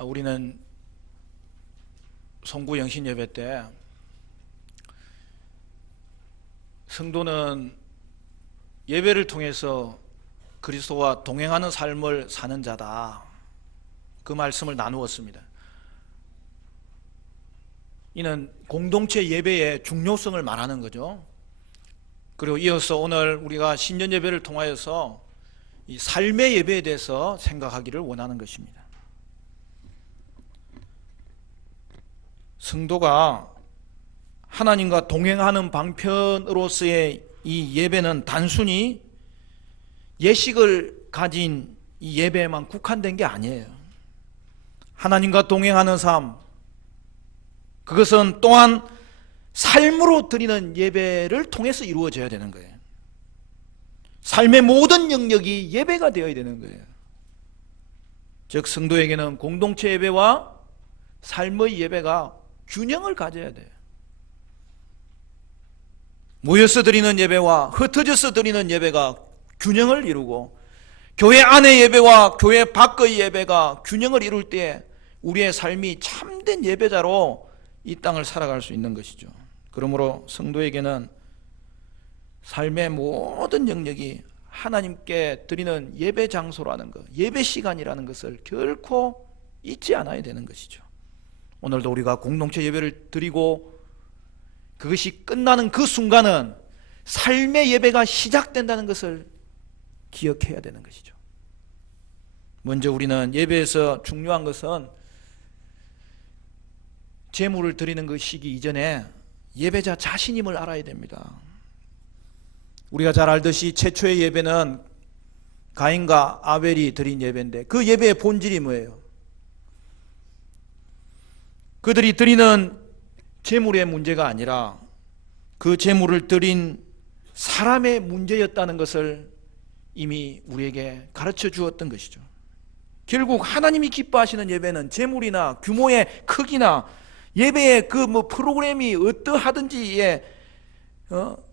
우리는 송구 영신 예배 때 성도는 예배를 통해서 그리스도와 동행하는 삶을 사는 자다, 그 말씀을 나누었습니다. 이는 공동체 예배의 중요성을 말하는 거죠. 그리고 이어서 오늘 우리가 신년 예배를 통하여서 이 삶의 예배에 대해서 생각하기를 원하는 것입니다. 성도가 하나님과 동행하는 방편으로서의 이 예배는 단순히 예식을 가진 이 예배에만 국한된 게 아니에요. 하나님과 동행하는 삶, 그것은 또한 삶으로 드리는 예배를 통해서 이루어져야 되는 거예요. 삶의 모든 영역이 예배가 되어야 되는 거예요. 즉 성도에게는 공동체 예배와 삶의 예배가 균형을 가져야 돼요. 모여서 드리는 예배와 흩어져서 드리는 예배가 균형을 이루고, 교회 안의 예배와 교회 밖의 예배가 균형을 이룰 때 우리의 삶이 참된 예배자로 이 땅을 살아갈 수 있는 것이죠. 그러므로 성도에게는 삶의 모든 영역이 하나님께 드리는 예배 장소라는 것, 예배 시간이라는 것을 결코 잊지 않아야 되는 것이죠. 오늘도 우리가 공동체 예배를 드리고 그것이 끝나는 그 순간은 삶의 예배가 시작된다는 것을 기억해야 되는 것이죠. 먼저 우리는 예배에서 중요한 것은 제물을 드리는 그 시기 이전에 예배자 자신임을 알아야 됩니다. 우리가 잘 알듯이 최초의 예배는 가인과 아벨이 드린 예배인데, 그 예배의 본질이 뭐예요? 그들이 드리는 제물의 문제가 아니라 그 제물을 드린 사람의 문제였다는 것을 이미 우리에게 가르쳐 주었던 것이죠. 결국 하나님이 기뻐하시는 예배는 제물이나 규모의 크기나 예배의 그 프로그램이 어떠하든지에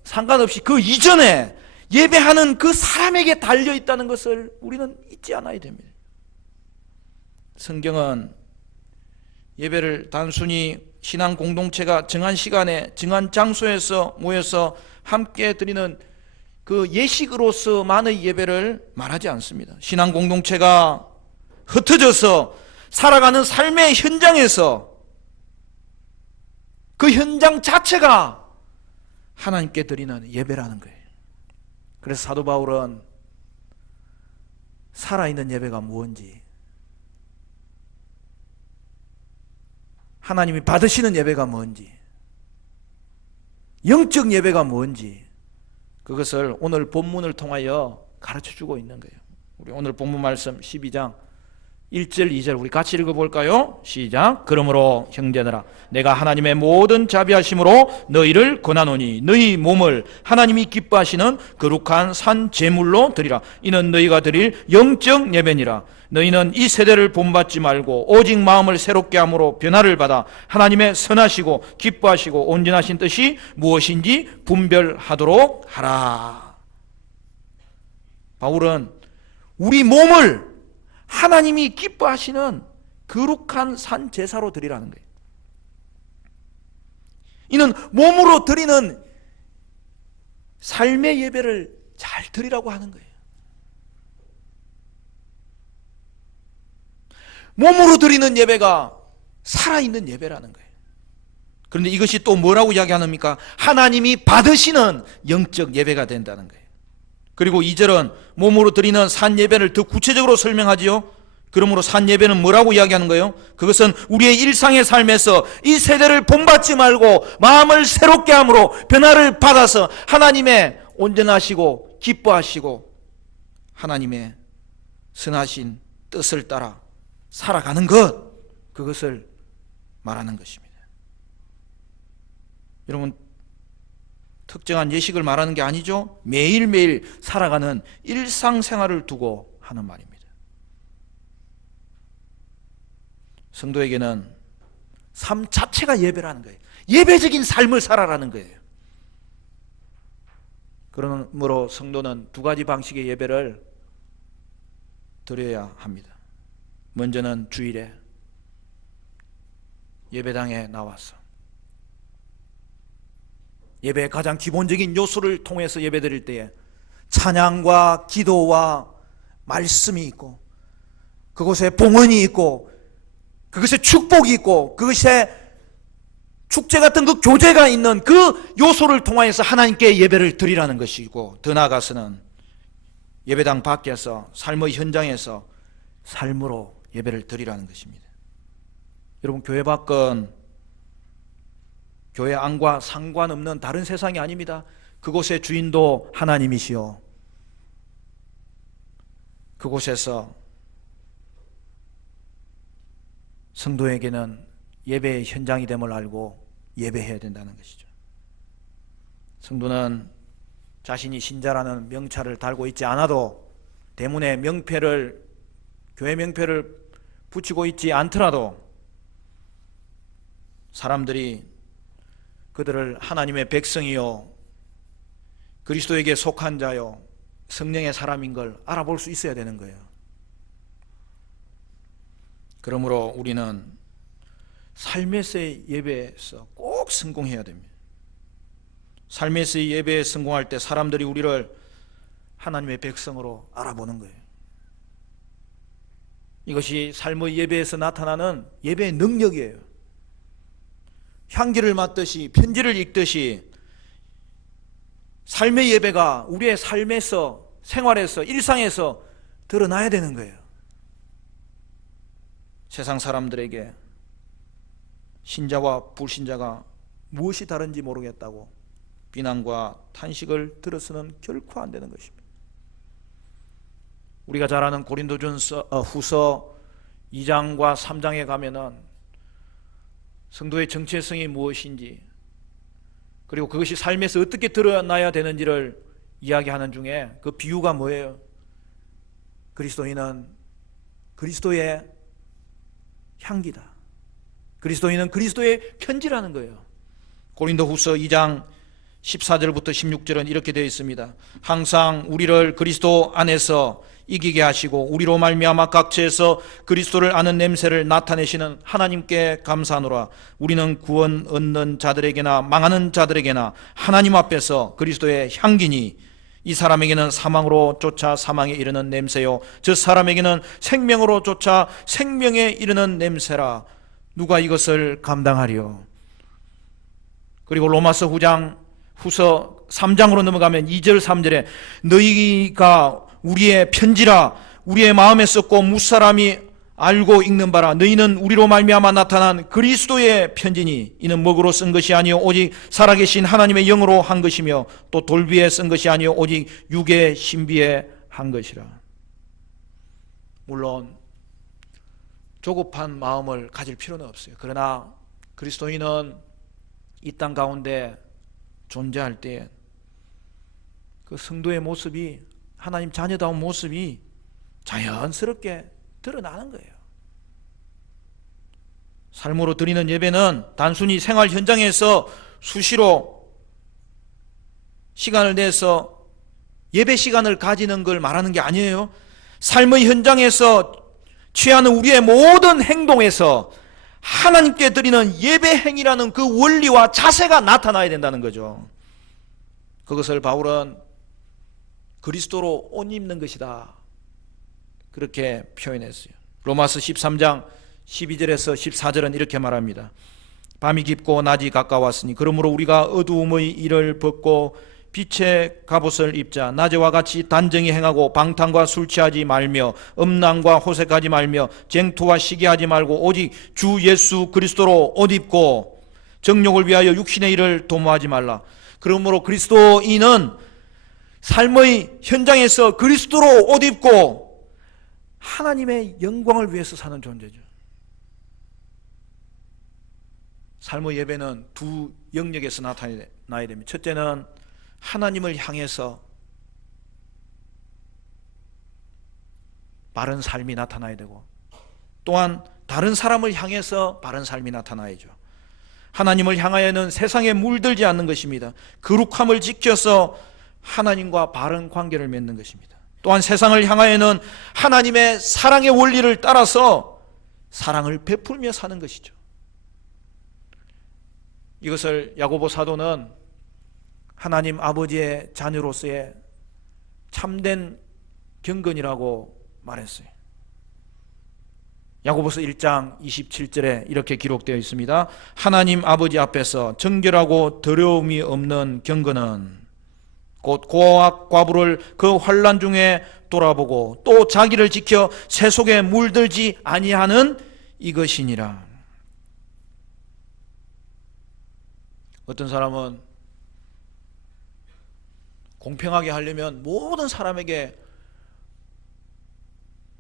상관없이 그 이전에 예배하는 그 사람에게 달려 있다는 것을 우리는 잊지 않아야 됩니다. 성경은 예배를 단순히 신앙 공동체가 정한 시간에 정한 장소에서 모여서 함께 드리는 그 예식으로서만의 예배를 말하지 않습니다. 신앙 공동체가 흩어져서 살아가는 삶의 현장에서 그 현장 자체가 하나님께 드리는 예배라는 거예요. 그래서 사도 바울은 살아있는 예배가 무엇인지, 하나님이 받으시는 예배가 뭔지, 영적 예배가 뭔지, 그것을 오늘 본문을 통하여 가르쳐주고 있는 거예요. 우리 오늘 본문 말씀 12장 1절 2절 우리 같이 읽어볼까요? 시작. 그러므로 형제들아, 내가 하나님의 모든 자비하심으로 너희를 권하노니 너희 몸을 하나님이 기뻐하시는 거룩한 산 제물로 드리라. 이는 너희가 드릴 영적 예배니라. 너희는 이 세대를 본받지 말고 오직 마음을 새롭게 함으로 변화를 받아 하나님의 선하시고 기뻐하시고 온전하신 뜻이 무엇인지 분별하도록 하라. 바울은 우리 몸을 하나님이 기뻐하시는 거룩한 산 제사로 드리라는 거예요. 이는 몸으로 드리는 삶의 예배를 잘 드리라고 하는 거예요. 몸으로 드리는 예배가 살아있는 예배라는 거예요. 그런데 이것이 또 뭐라고 이야기하십니까? 하나님이 받으시는 영적 예배가 된다는 거예요. 그리고 2절은 몸으로 드리는 산 예배를 더 구체적으로 설명하지요. 그러므로 산 예배는 뭐라고 이야기하는 거예요? 그것은 우리의 일상의 삶에서 이 세대를 본받지 말고 마음을 새롭게 함으로 변화를 받아서 하나님의 온전하시고 기뻐하시고 하나님의 선하신 뜻을 따라 살아가는 것, 그것을 말하는 것입니다. 여러분, 특정한 예식을 말하는 게 아니죠. 매일매일 살아가는 일상생활을 두고 하는 말입니다. 성도에게는 삶 자체가 예배라는 거예요. 예배적인 삶을 살아라는 거예요. 그러므로 성도는 두 가지 방식의 예배를 드려야 합니다. 먼저는 주일에, 예배당에 나와서 예배의 가장 기본적인 요소를 통해서 예배드릴 때에 찬양과 기도와 말씀이 있고, 그곳에 봉헌이 있고, 그것에 축복이 있고, 그것에 축제 같은 그 교제가 있는 그 요소를 통하여서 하나님께 예배를 드리라는 것이고, 더 나아가서는 예배당 밖에서 삶의 현장에서 삶으로 예배를 드리라는 것입니다. 여러분, 교회 밖은 교회 안과 상관없는 다른 세상이 아닙니다. 그곳의 주인도 하나님이시오. 그곳에서 성도에게는 예배의 현장이 됨을 알고 예배해야 된다는 것이죠. 성도는 자신이 신자라는 명찰을 달고 있지 않아도, 대문에 명패를, 교회 명패를 붙이고 있지 않더라도 사람들이 그들을 하나님의 백성이요, 그리스도에게 속한 자요, 성령의 사람인 걸 알아볼 수 있어야 되는 거예요. 그러므로 우리는 삶에서의 예배에서 꼭 성공해야 됩니다. 삶에서의 예배에 성공할 때 사람들이 우리를 하나님의 백성으로 알아보는 거예요. 이것이 삶의 예배에서 나타나는 예배의 능력이에요. 향기를 맡듯이, 편지를 읽듯이 삶의 예배가 우리의 삶에서, 생활에서, 일상에서 드러나야 되는 거예요. 세상 사람들에게 신자와 불신자가 무엇이 다른지 모르겠다고 비난과 탄식을 들어서는 결코 안 되는 것입니다. 우리가 잘 아는 고린도전서 후서 2장과 3장에 가면은 성도의 정체성이 무엇인지, 그리고 그것이 삶에서 어떻게 드러나야 되는지를 이야기하는 중에 그 비유가 뭐예요? 그리스도인은 그리스도의 향기다. 그리스도인은 그리스도의 편지라는 거예요. 고린도후서 2장 14절부터 16절은 이렇게 되어 있습니다. 항상 우리를 그리스도 안에서 이기게 하시고 우리로 말미암아 각처에서 그리스도를 아는 냄새를 나타내시는 하나님께 감사하노라. 우리는 구원 얻는 자들에게나 망하는 자들에게나 하나님 앞에서 그리스도의 향기니, 이 사람에게는 사망으로 쫓아 사망에 이르는 냄새요, 저 사람에게는 생명으로 쫓아 생명에 이르는 냄새라. 누가 이것을 감당하리요? 그리고 로마서 후서 3장으로 넘어가면 2절 3절에 너희가 우리의 편지라, 우리의 마음에 썼고 무사람이 알고 읽는 바라. 너희는 우리로 말미암아 나타난 그리스도의 편지니, 이는 먹으로 쓴 것이 아니요 오직 살아계신 하나님의 영으로 한 것이며, 또 돌비에 쓴 것이 아니요 오직 육의 신비에 한 것이라. 물론 조급한 마음을 가질 필요는 없어요. 그러나 그리스도인은 이 땅 가운데 존재할 때 그 성도의 모습이, 하나님 자녀다운 모습이 자연스럽게 드러나는 거예요. 삶으로 드리는 예배는 단순히 생활 현장에서 수시로 시간을 내서 예배 시간을 가지는 걸 말하는 게 아니에요. 삶의 현장에서 취하는 우리의 모든 행동에서 하나님께 드리는 예배 행위라는 그 원리와 자세가 나타나야 된다는 거죠. 그것을 바울은 그리스도로 옷 입는 것이다, 그렇게 표현했어요. 로마서 13장 12절에서 14절은 이렇게 말합니다. 밤이 깊고 낮이 가까웠으니 그러므로 우리가 어두움의 일을 벗고 빛의 갑옷을 입자. 낮에와 같이 단정히 행하고 방탕과 술 취하지 말며 음란과 호색하지 말며 쟁투와 시기하지 말고 오직 주 예수 그리스도로 옷 입고 정욕을 위하여 육신의 일을 도모하지 말라. 그러므로 그리스도인은 삶의 현장에서 그리스도로 옷 입고 하나님의 영광을 위해서 사는 존재죠. 삶의 예배는 두 영역에서 나타나야 됩니다. 첫째는 하나님을 향해서 바른 삶이 나타나야 되고, 또한 다른 사람을 향해서 바른 삶이 나타나야죠. 하나님을 향하여는 세상에 물들지 않는 것입니다. 거룩함을 지켜서 하나님과 바른 관계를 맺는 것입니다. 또한 세상을 향하여는 하나님의 사랑의 원리를 따라서 사랑을 베풀며 사는 것이죠. 이것을 야고보 사도는 하나님 아버지의 자녀로서의 참된 경건이라고 말했어요. 야고보서 1장 27절에 이렇게 기록되어 있습니다. 하나님 아버지 앞에서 정결하고 더러움이 없는 경건은 곧 고아와 과부를 그 환난 중에 돌아보고 또 자기를 지켜 새 속에 물들지 아니하는 이것이니라. 어떤 사람은 공평하게 하려면 모든 사람에게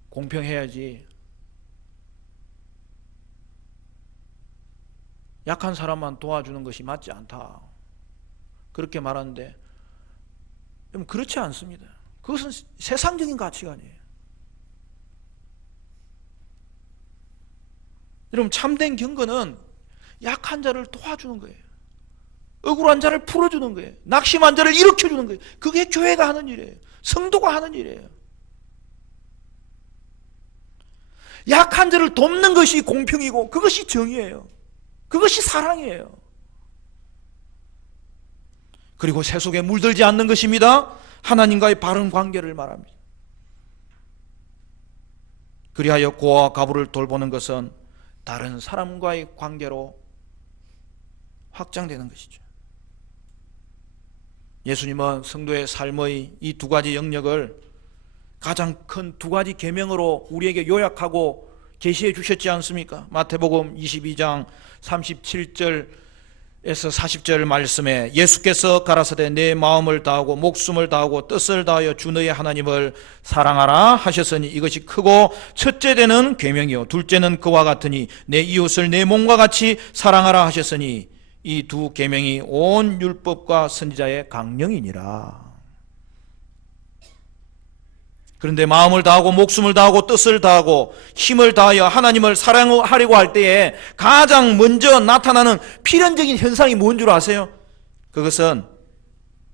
공평해야지, 약한 사람만 도와주는 것이 맞지 않다, 그렇게 말하는데 그렇지 않습니다. 그것은 세상적인 가치관이에요. 여러분, 참된 경건은 약한 자를 도와주는 거예요. 억울한 자를 풀어주는 거예요. 낙심한 자를 일으켜주는 거예요. 그게 교회가 하는 일이에요. 성도가 하는 일이에요. 약한 자를 돕는 것이 공평이고 그것이 정의예요. 그것이 사랑이에요. 그리고 새 속에 물들지 않는 것입니다. 하나님과의 바른 관계를 말합니다. 그리하여 고아와 과부를 돌보는 것은 다른 사람과의 관계로 확장되는 것이죠. 예수님은 성도의 삶의 이 두 가지 영역을 가장 큰 두 가지 계명으로 우리에게 요약하고 계시해 주셨지 않습니까? 마태복음 22장 37절에서 40절 말씀에 예수께서 가라사대 내 마음을 다하고 목숨을 다하고 뜻을 다하여 주 너의 하나님을 사랑하라 하셨으니 이것이 크고 첫째 되는 계명이요 둘째는 그와 같으니 내 이웃을 내 몸과 같이 사랑하라 하셨으니 이 두 계명이 온 율법과 선지자의 강령이니라. 그런데 마음을 다하고 목숨을 다하고 뜻을 다하고 힘을 다하여 하나님을 사랑하려고 할 때에 가장 먼저 나타나는 필연적인 현상이 뭔 줄 아세요? 그것은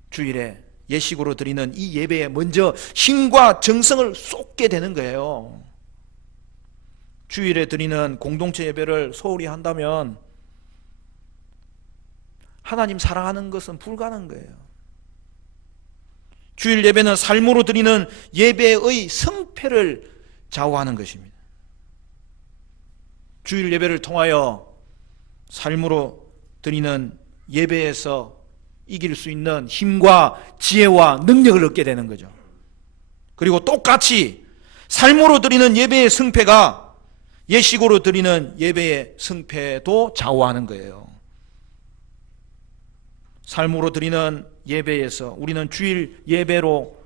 주일에 예식으로 드리는 이 예배에 먼저 힘과 정성을 쏟게 되는 거예요. 주일에 드리는 공동체 예배를 소홀히 한다면 하나님 사랑하는 것은 불가능한 거예요. 주일 예배는 삶으로 드리는 예배의 성패를 좌우하는 것입니다. 주일 예배를 통하여 삶으로 드리는 예배에서 이길 수 있는 힘과 지혜와 능력을 얻게 되는 거죠. 그리고 똑같이 삶으로 드리는 예배의 성패가 예식으로 드리는 예배의 성패도 좌우하는 거예요. 삶으로 드리는 예배에서 우리는 주일 예배로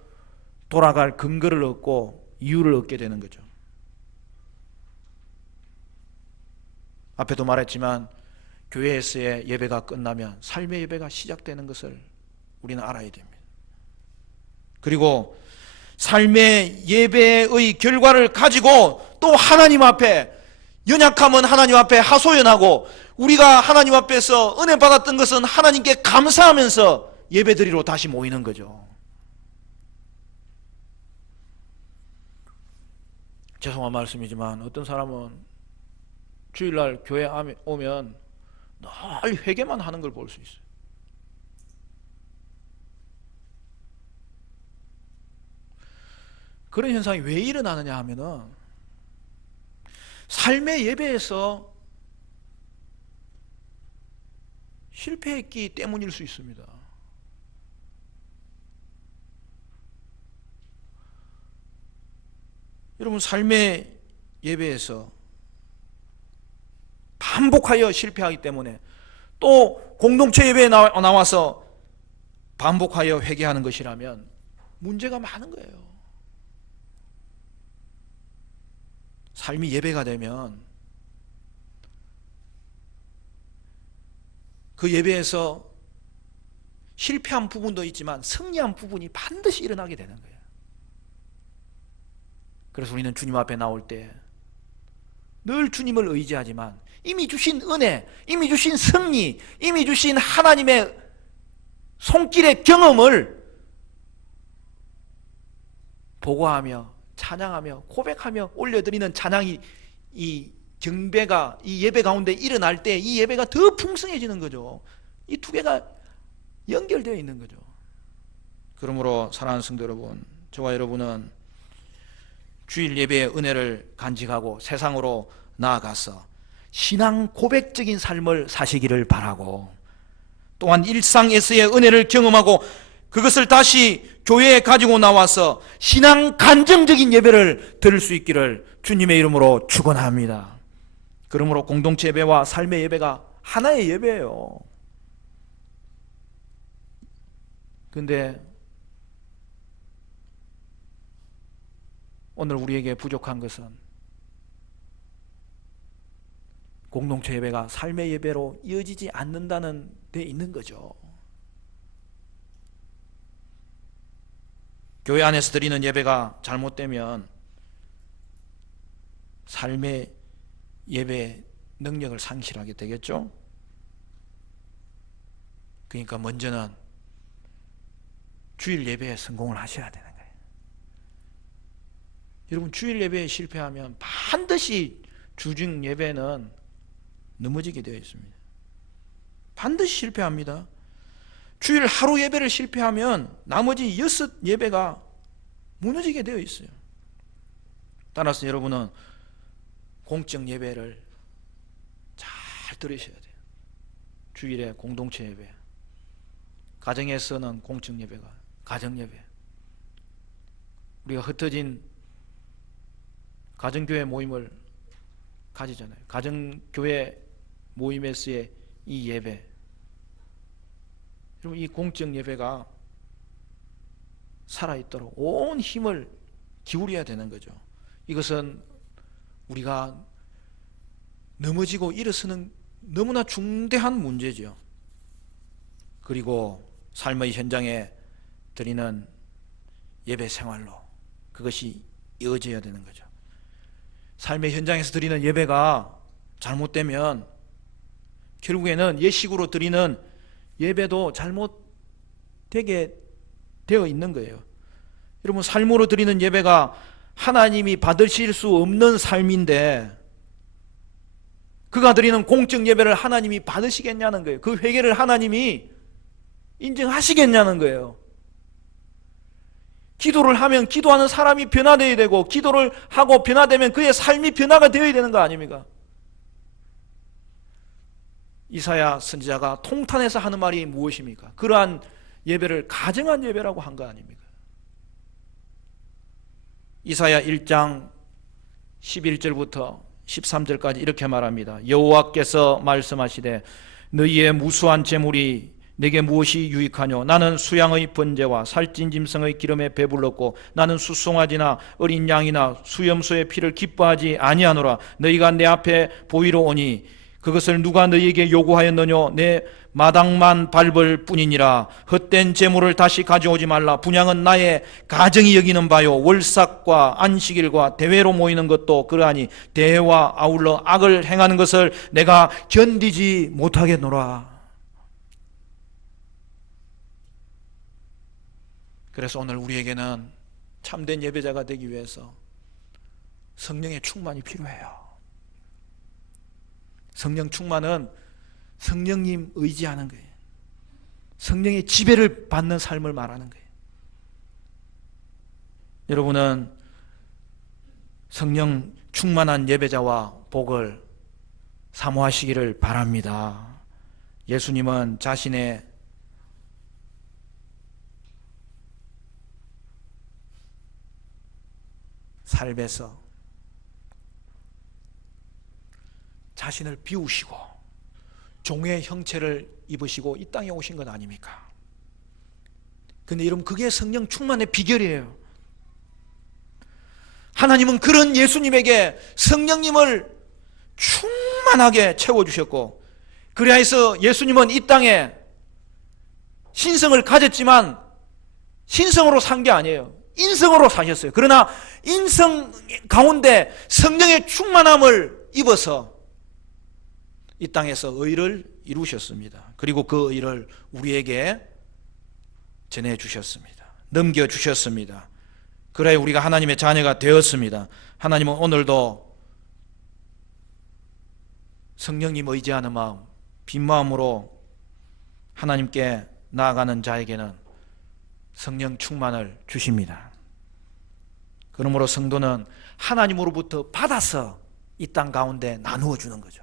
돌아갈 근거를 얻고 이유를 얻게 되는 거죠. 앞에도 말했지만 교회에서의 예배가 끝나면 삶의 예배가 시작되는 것을 우리는 알아야 됩니다. 그리고 삶의 예배의 결과를 가지고 또 하나님 앞에, 연약하면 하나님 앞에 하소연하고 우리가 하나님 앞에서 은혜 받았던 것은 하나님께 감사하면서 예배드리러 다시 모이는 거죠. 죄송한 말씀이지만 어떤 사람은 주일날 교회 오면 늘 회개만 하는 걸 볼 수 있어요. 그런 현상이 왜 일어나느냐 하면은 삶의 예배에서 실패했기 때문일 수 있습니다. 여러분, 삶의 예배에서 반복하여 실패하기 때문에 또 공동체 예배에 나와서 반복하여 회개하는 것이라면 문제가 많은 거예요. 삶이 예배가 되면 그 예배에서 실패한 부분도 있지만 승리한 부분이 반드시 일어나게 되는 거예요. 그래서 우리는 주님 앞에 나올 때 늘 주님을 의지하지만 이미 주신 은혜, 이미 주신 승리, 이미 주신 하나님의 손길의 경험을 보고하며 찬양하며 고백하며 올려드리는 찬양이 이 경배가 이 예배 가운데 일어날 때 이 예배가 더 풍성해지는 거죠. 이 두 개가 연결되어 있는 거죠. 그러므로 사랑하는 성도 여러분, 저와 여러분은 주일 예배의 은혜를 간직하고 세상으로 나아가서 신앙 고백적인 삶을 사시기를 바라고, 또한 일상에서의 은혜를 경험하고 그것을 다시 교회에 가지고 나와서 신앙 간증적인 예배를 드릴 수 있기를 주님의 이름으로 축원합니다. 그러므로 공동체 예배와 삶의 예배가 하나의 예배예요. 그런데 오늘 우리에게 부족한 것은 공동체 예배가 삶의 예배로 이어지지 않는다는 데 있는 거죠. 교회 안에서 드리는 예배가 잘못되면 삶의 예배 능력을 상실하게 되겠죠. 그러니까 먼저는 주일 예배에 성공을 하셔야 되는 거예요. 여러분, 주일 예배에 실패하면 반드시 주중 예배는 넘어지게 되어 있습니다. 반드시 실패합니다. 주일 하루 예배를 실패하면 나머지 6 예배가 무너지게 되어 있어요. 따라서 여러분은 공적 예배를 잘 들으셔야 돼요. 주일에 공동체 예배, 가정에서는 공적 예배가 가정 예배, 우리가 흩어진 가정교회 모임을 가지잖아요. 가정교회 모임에서의 이 예배, 여러분, 이 공적 예배가 살아있도록 온 힘을 기울여야 되는 거죠. 이것은 우리가 넘어지고 일어서는 너무나 중대한 문제죠. 그리고 삶의 현장에 드리는 예배 생활로 그것이 이어져야 되는 거죠. 삶의 현장에서 드리는 예배가 잘못되면 결국에는 예식으로 드리는 예배도 잘못되게 되어 있는 거예요. 여러분, 삶으로 드리는 예배가 하나님이 받으실 수 없는 삶인데 그가 드리는 공적 예배를 하나님이 받으시겠냐는 거예요. 그 회개를 하나님이 인정하시겠냐는 거예요. 기도를 하면 기도하는 사람이 변화되어야 되고, 기도를 하고 변화되면 그의 삶이 변화가 되어야 되는 거 아닙니까? 이사야 선지자가 통탄해서 하는 말이 무엇입니까? 그러한 예배를 가정한 예배라고 한 거 아닙니까? 이사야 1장 11절부터 13절까지 이렇게 말합니다. 여호와께서 말씀하시되 너희의 무수한 재물이 내게 무엇이 유익하뇨? 나는 수양의 번제와 살찐 짐승의 기름에 배불렀고 나는 수송아지나 어린 양이나 수염소의 피를 기뻐하지 아니하노라. 너희가 내 앞에 보이러 오니 그것을 누가 너희에게 요구하였느뇨? 내 마당만 밟을 뿐이니라. 헛된 재물을 다시 가져오지 말라. 분향은 나의 가정이 여기는 바요. 월삭과 안식일과 대회로 모이는 것도 그러하니 대회와 아울러 악을 행하는 것을 내가 견디지 못하겠노라. 그래서 오늘 우리에게는 참된 예배자가 되기 위해서 성령의 충만이 필요해요. 성령 충만은 성령님 의지하는 거예요. 성령의 지배를 받는 삶을 말하는 거예요. 여러분은 성령 충만한 예배자와 복을 사모하시기를 바랍니다. 예수님은 자신의 삶에서 자신을 비우시고 종의 형체를 입으시고 이 땅에 오신 것 아닙니까? 근데 여러분, 그게 성령 충만의 비결이에요. 하나님은 그런 예수님에게 성령님을 충만하게 채워주셨고, 그래야 해서 예수님은 이 땅에 신성을 가졌지만 신성으로 산 게 아니에요. 인성으로 사셨어요. 그러나 인성 가운데 성령의 충만함을 입어서 이 땅에서 의를 이루셨습니다. 그리고 그 의를 우리에게 전해주셨습니다. 넘겨주셨습니다. 그래야 우리가 하나님의 자녀가 되었습니다. 하나님은 오늘도 성령님 의지하는 마음, 빈 마음으로 하나님께 나아가는 자에게는 성령 충만을 주십니다. 그러므로 성도는 하나님으로부터 받아서 이 땅 가운데 나누어 주는 거죠.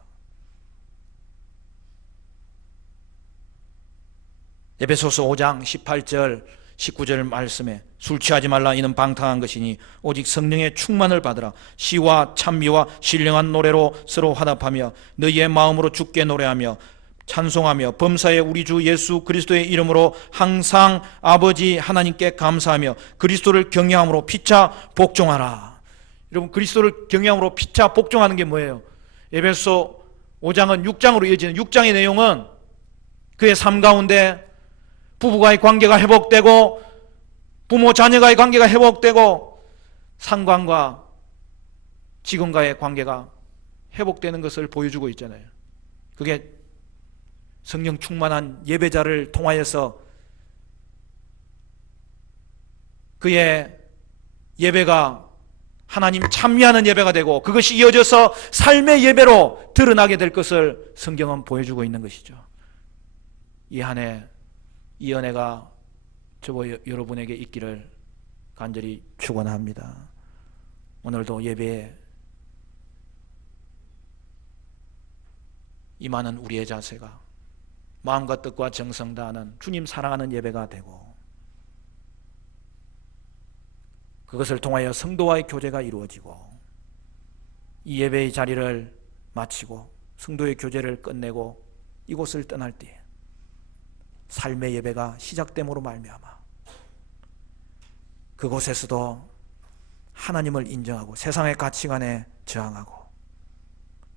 에베소서 5장 18절 19절 말씀에 술 취하지 말라 이는 방탕한 것이니 오직 성령의 충만을 받으라. 시와 찬미와 신령한 노래로 서로 화답하며 너희의 마음으로 주께 노래하며 찬송하며 범사에 우리 주 예수 그리스도의 이름으로 항상 아버지 하나님께 감사하며 그리스도를 경외함으로 피차 복종하라. 여러분, 그리스도를 경외함으로 피차 복종하는 게 뭐예요? 에베소 5장은 6장으로 이어지는 6장의 내용은 그의 삶 가운데 부부와의 관계가 회복되고 부모 자녀와의 관계가 회복되고 상관과 직원과의 관계가 회복되는 것을 보여주고 있잖아요. 그게 성령 충만한 예배자를 통하여서 그의 예배가 하나님 찬미하는 예배가 되고 그것이 이어져서 삶의 예배로 드러나게 될 것을 성경은 보여주고 있는 것이죠. 이 한 해 이 은혜가 저와 여러분에게 있기를 간절히 축원합니다. 오늘도 예배에 임하는 우리의 자세가 마음과 뜻과 정성 다하는 주님 사랑하는 예배가 되고 그것을 통하여 성도와의 교제가 이루어지고 이 예배의 자리를 마치고 성도의 교제를 끝내고 이곳을 떠날 때 삶의 예배가 시작됨으로 말미암아 그곳에서도 하나님을 인정하고 세상의 가치관에 저항하고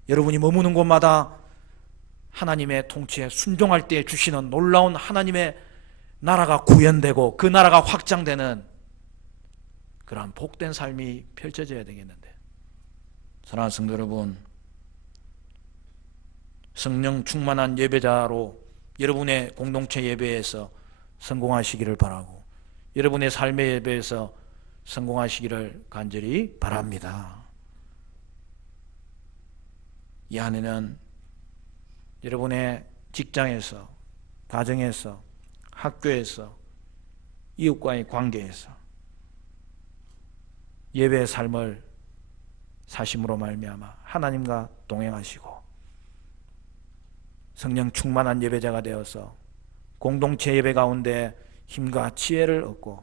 여러분이 머무는 곳마다 하나님의 통치에 순종할 때 주시는 놀라운 하나님의 나라가 구현되고 그 나라가 확장되는 그러한 복된 삶이 펼쳐져야 되겠는데, 사랑하는 성도 여러분, 성령 충만한 예배자로 여러분의 공동체 예배에서 성공하시기를 바라고 여러분의 삶의 예배에서 성공하시기를 간절히 바랍니다. 이 안에는 여러분의 직장에서, 가정에서, 학교에서, 이웃과의 관계에서 예배의 삶을 사심으로 말미암아 하나님과 동행하시고 성령 충만한 예배자가 되어서 공동체 예배 가운데 힘과 지혜를 얻고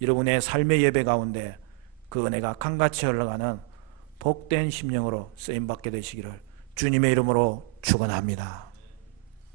여러분의 삶의 예배 가운데 그 은혜가 강같이 흘러가는 복된 심령으로 쓰임받게 되시기를 주님의 이름으로 축원합니다.